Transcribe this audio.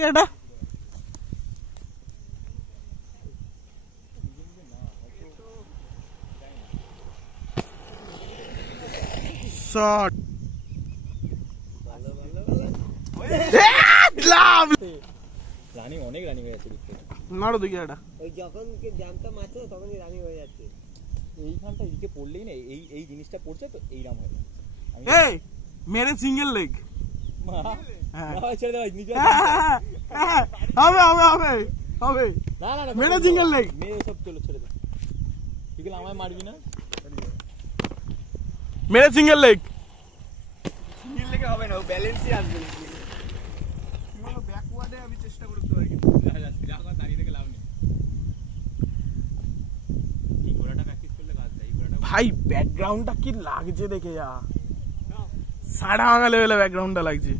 এটা shot running অনেক running হয়ে যাচ্ছে মারো দেখি এটা ওই যখন জামটা মারছো তখনই রানিং হয়ে যাচ্ছে এইখানটা এদিকে পড়লেই না এই এই জিনিসটা পড়ছে তো এইরাম হয়ে যায় এই মেরে সিঙ্গেল লেগ ছেড়ে দেওয়া নিজে হবে হবে হবে হবে না না মেরে সিঙ্গেল লেগ মেয়ে সব চলো ছেড়ে দে ঠিক আছে আমায় মারবি না মেরে সিঙ্গেল লেগ সিঙ্গেল লেগে হবে না ও ব্যালেন্সই আসবে না কিভাবে ব্যাকওয়ার্ডে আমি চেষ্টা করতে পারি দাঁড়িয়ে থেকে লাভ নেই এই ঘোড়াটা প্র্যাকটিস করলে কাজ দেয় এই ঘোড়াটা ভাই ব্যাকগ্রাউন্ডটা কি লাগছে দেখে যা সাড়া ভাঙা লেভেলে ব্যাকগ্রাউন্ডটা লাগছে